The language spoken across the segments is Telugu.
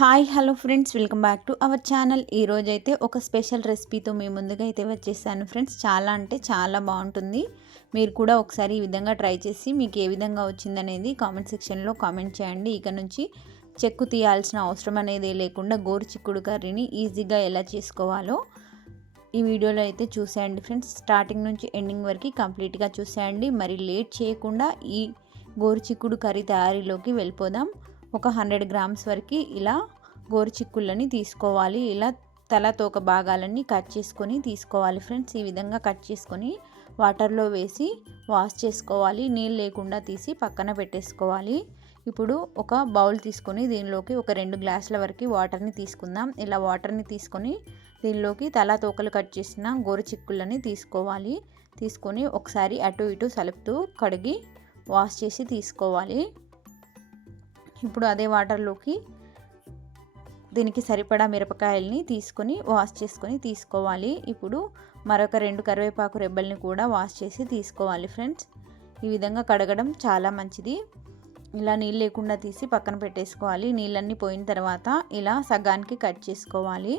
Hi hello friends. Welcome back to our channel. ఈరోజైతే ఒక స్పెషల్ రెసిపీతో మీ ముందుగా అయితే వచ్చేసాను ఫ్రెండ్స్. చాలా అంటే చాలా బాగుంటుంది. మీరు కూడా ఒకసారి ఈ విధంగా ట్రై చేసి మీకు ఏ విధంగా వచ్చిందనేది కామెంట్ సెక్షన్లో కామెంట్ చేయండి. ఇక నుంచి చెక్కు తీయాల్సిన అవసరం అనేది లేకుండా గోరు చిక్కుడు కర్రీని ఈజీగా ఎలా చేసుకోవాలో ఈ వీడియోలో అయితే చూసేయండి ఫ్రెండ్స్. స్టార్టింగ్ నుంచి ఎండింగ్ వరకు కంప్లీట్గా చూసేయండి. మరి లేట్ చేయకుండా ఈ గోరు చిక్కుడు కర్రీ తయారీలోకి వెళ్ళిపోదాం. ఒక హండ్రెడ్ గ్రామ్స్ వరకు ఇలా గోరుచిక్కుళ్ళని తీసుకోవాలి. ఇలా తల తోక భాగాలన్నీ కట్ చేసుకొని తీసుకోవాలి ఫ్రెండ్స్. ఈ విధంగా కట్ చేసుకొని వాటర్లో వేసి వాష్ చేసుకోవాలి. నీళ్ళు లేకుండా తీసి పక్కన పెట్టేసుకోవాలి. ఇప్పుడు ఒక బౌల్ తీసుకొని దీనిలోకి ఒక రెండు గ్లాసుల వరకు వాటర్ని తీసుకుందాం. ఇలా వాటర్ని తీసుకొని దీనిలోకి తల తోకలు కట్ చేసిన గోరుచిక్కుళ్ళని తీసుకోవాలి. తీసుకొని ఒకసారి అటు ఇటు సలుపుతూ కడిగి వాష్ చేసి తీసుకోవాలి. ఇప్పుడు అదే వాటర్లోకి దీనికి సరిపడా మిరపకాయల్ని తీసుకొని వాష్ చేసుకొని తీసుకోవాలి. ఇప్పుడు మరొక రెండు కరివేపాకు రెబ్బల్ని కూడా వాష్ చేసి తీసుకోవాలి ఫ్రెండ్స్. ఈ విధంగా కడగడం చాలా మంచిది. ఇలా నీళ్ళు లేకుండా తీసి పక్కన పెట్టేసుకోవాలి. నీళ్ళన్నీ పోయిన తర్వాత ఇలా సగానికి కట్ చేసుకోవాలి.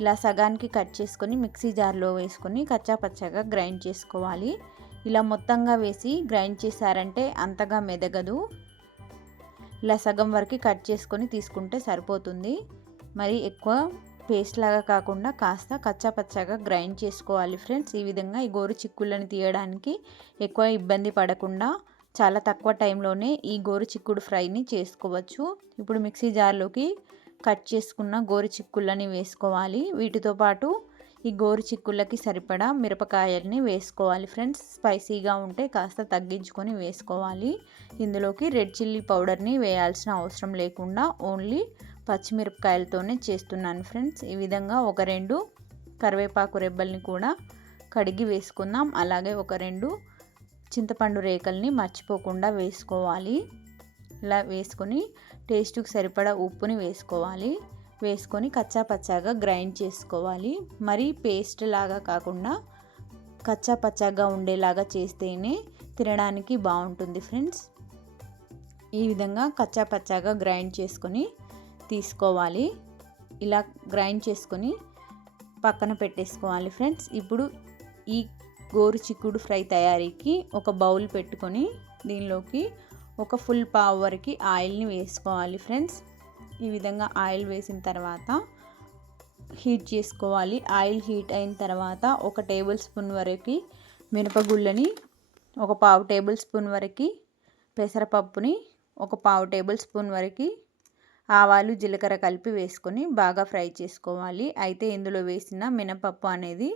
ఇలా సగానికి కట్ చేసుకొని మిక్సీ జార్లో వేసుకొని కచ్చా పచ్చగా గ్రైండ్ చేసుకోవాలి. ఇలా మొత్తంగా వేసి గ్రైండ్ చేశారంటే అంతగా మెదగదు. ఇలా సగం వరకు కట్ చేసుకొని తీసుకుంటే సరిపోతుంది. మరి ఎక్కువ పేస్ట్ లాగా కాకుండా కాస్త కచ్చా పచ్చగా గ్రైండ్ చేసుకోవాలి ఫ్రెండ్స్. ఈ విధంగా ఈ గోరు చిక్కుళ్ళని తీయడానికి ఎక్కువ ఇబ్బంది పడకుండా చాలా తక్కువ టైంలోనే ఈ గోరు చిక్కుడు ఫ్రైని చేసుకోవచ్చు. ఇప్పుడు మిక్సీ జార్లోకి కట్ చేసుకున్న గోరు చిక్కుళ్ళని వేసుకోవాలి. వీటితో పాటు ఈ గోరు చిక్కుళ్ళకి సరిపడా మిరపకాయల్ని వేసుకోవాలి ఫ్రెండ్స్. స్పైసీగా ఉంటే కాస్త తగ్గించుకొని వేసుకోవాలి. ఇందులోకి రెడ్ చిల్లీ పౌడర్ని వేయాల్సిన అవసరం లేకుండా ఓన్లీ పచ్చిమిరపకాయలతోనే చేస్తున్నాను ఫ్రెండ్స్. ఈ విధంగా ఒక రెండు కరివేపాకు రెబ్బల్ని కూడా కడిగి వేసుకుందాం. అలాగే ఒక రెండు చింతపండు రేకల్ని మర్చిపోకుండా వేసుకోవాలి. ఇలా వేసుకొని టేస్ట్కి సరిపడా ఉప్పుని వేసుకోవాలి. వేసుకొని కచ్చా పచ్చాగా గ్రైండ్ చేసుకోవాలి. మరీ పేస్ట్ లాగా కాకుండా కచ్చా పచ్చాగా ఉండేలాగా చేస్తేనే తినడానికి బాగుంటుంది ఫ్రెండ్స్. ఈ విధంగా కచ్చా పచ్చాగా గ్రైండ్ చేసుకొని తీసుకోవాలి. ఇలా గ్రైండ్ చేసుకొని పక్కన పెట్టేసుకోవాలి ఫ్రెండ్స్. ఇప్పుడు ఈ గోరు చిక్కుడు ఫ్రై తయారీకి ఒక బౌల్ పెట్టుకొని దీనిలోకి ఒక ఫుల్ పావు వరకు ఆయిల్ని వేసుకోవాలి ఫ్రెండ్స్. ఈ విధంగా ఆయిల్ వేసిన తర్వాత హీట్ చేసుకోవాలి. ఆయిల్ హీట్ అయిన తర్వాత ఒక టేబుల్ స్పూన్ వరకు మినపగుళ్ళని ఒక పావు టేబుల్ స్పూన్ వరకు పెసరపప్పుని ఒక పావు టేబుల్ స్పూన్ వరకు ఆవాలు జీలకర్ర కలిపి వేసుకొని బాగా ఫ్రై చేసుకోవాలి. అయితే ఇందులో వేసిన మినపప్పు అనేది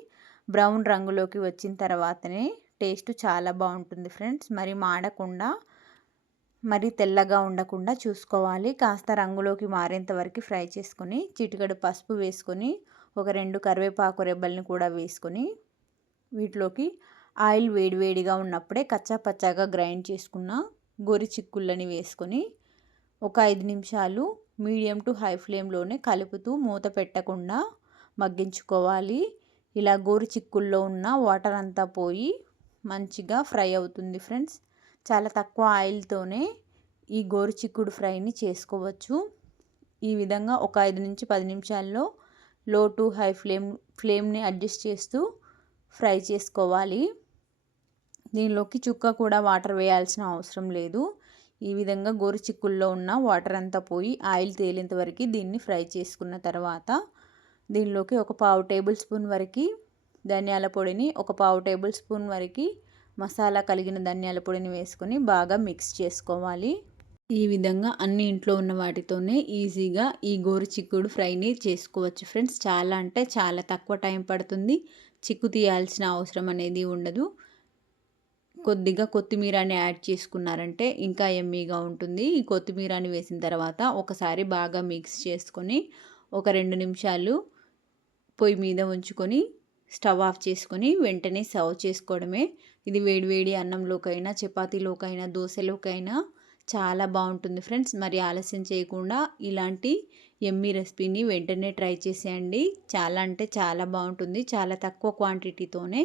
బ్రౌన్ రంగులోకి వచ్చిన తర్వాతనే టేస్ట్ చాలా బాగుంటుంది ఫ్రెండ్స్. మరి మాడకుండా మరి తెల్లగా ఉండకుండా చూసుకోవాలి. కాస్త రంగులోకి మారేంత వరకు ఫ్రై చేసుకొని చిటికడు పసుపు వేసుకొని ఒక రెండు కరివేపాకు రెబ్బల్ని కూడా వేసుకొని వీటిలోకి ఆయిల్ వేడివేడిగా ఉన్నప్పుడే కచ్చా పచ్చాగా గ్రైండ్ చేసుకున్న గోరి చిక్కుళ్ళని వేసుకొని ఒక ఐదు నిమిషాలు మీడియం టు హై ఫ్లేమ్లోనే కలుపుతూ మూత పెట్టకుండా మగ్గించుకోవాలి. ఇలా గోరు చిక్కుల్లో ఉన్న వాటర్ అంతా పోయి మంచిగా ఫ్రై అవుతుంది ఫ్రెండ్స్. చాలా తక్కువ ఆయిల్తోనే ఈ గోరు చిక్కుడు ఫ్రైని చేసుకోవచ్చు. ఈ విధంగా ఒక ఐదు నుంచి పది నిమిషాల్లో లో టు హై ఫ్లేమ్ ఫ్లేమ్ని అడ్జస్ట్ చేస్తూ ఫ్రై చేసుకోవాలి. దీనిలోకి చుక్క కూడా వాటర్ వేయాల్సిన అవసరం లేదు. ఈ విధంగా గోరు చిక్కుల్లో ఉన్న వాటర్ అంతా పోయి ఆయిల్ తేలేంత వరకు దీన్ని ఫ్రై చేసుకున్న తర్వాత దీనిలోకి ఒక పావు టేబుల్ స్పూన్ వరకు ధనియాల పొడిని ఒక పావు టేబుల్ స్పూన్ వరకు మసాలా కలిగిన ధనియాల పొడిని వేసుకొని బాగా మిక్స్ చేసుకోవాలి. ఈ విధంగా అన్ని ఇంట్లో ఉన్న వాటితోనే ఈజీగా ఈ గోరు చిక్కుడు ఫ్రైని చేసుకోవచ్చు ఫ్రెండ్స్. చాలా అంటే చాలా తక్కువ టైం పడుతుంది. చిక్కు తీయాల్సిన అవసరం అనేది ఉండదు. కొద్దిగా కొత్తిమీరని యాడ్ చేసుకున్నారంటే ఇంకా ఎమ్మీగా ఉంటుంది. ఈ కొత్తిమీరని వేసిన తర్వాత ఒకసారి బాగా మిక్స్ చేసుకొని ఒక రెండు నిమిషాలు పొయ్యి మీద ఉంచుకొని స్టవ్ ఆఫ్ చేసుకొని వెంటనే సర్వ్ చేసుకోవడమే. ఇది వేడివేడి అన్నంలోకైనా చపాతీలోకైనా దోశలోకైనా చాలా బాగుంటుంది ఫ్రెండ్స్. మరి ఆలస్యం చేయకుండా ఇలాంటి ఎమ్మీ రెసిపీని వెంటనే ట్రై చేసేయండి. చాలా అంటే చాలా బాగుంటుంది. చాలా తక్కువ క్వాంటిటీతోనే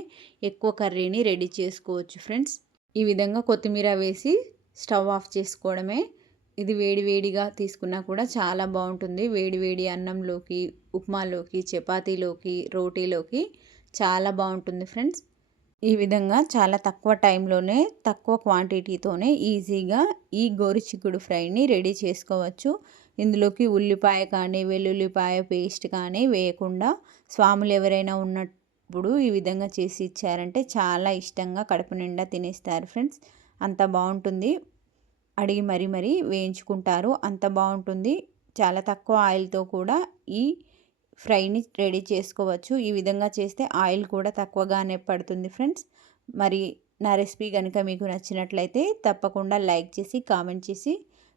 ఎక్కువ కర్రీని రెడీ చేసుకోవచ్చు ఫ్రెండ్స్. ఈ విధంగా కొత్తిమీర వేసి స్టవ్ ఆఫ్ చేసుకోవడమే. ఇది వేడివేడిగా తీసుకున్నా కూడా చాలా బాగుంటుంది. వేడివేడి అన్నంలోకి ఉప్మాలోకి చపాతీలోకి రోటీలోకి చాలా బాగుంటుంది ఫ్రెండ్స్. ఈ విధంగా చాలా తక్కువ టైంలోనే తక్కువ క్వాంటిటీతోనే ఈజీగా ఈ గోరుచిక్కుడు ఫ్రైని రెడీ చేసుకోవచ్చు. ఇందులోకి ఉల్లిపాయ కానీ వెల్లుల్లిపాయ పేస్ట్ కానీ వేయకుండా స్వాములు ఎవరైనా ఉన్నప్పుడు ఈ విధంగా చేసి ఇచ్చారంటే చాలా ఇష్టంగా కడుపు నిండా తినేస్తారు ఫ్రెండ్స్. అంత బాగుంటుంది. అడిగి మరీ మరీ వేయించుకుంటారు. అంత బాగుంటుంది. చాలా తక్కువ ఆయిల్తో కూడా ఈ ఫ్రైని రెడీ చేసుకోవచ్చు. ఈ విధంగా చేస్తే ఆయిల్ కూడా తక్కువగానే పడుతుంది ఫ్రెండ్స్. మరి నా రెసిపీ కనుక మీకు నచ్చినట్లయితే తప్పకుండా లైక్ చేసి కామెంట్ చేసి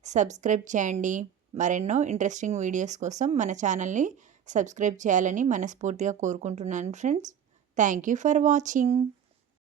సబ్స్క్రైబ్ చేయండి. మరెన్నో ఇంట్రెస్టింగ్ వీడియోస్ కోసం మన ఛానల్ని సబ్స్క్రైబ్ చేయాలని మనస్ఫూర్తిగా కోరుకుంటున్నాను friends. Thank you for watching.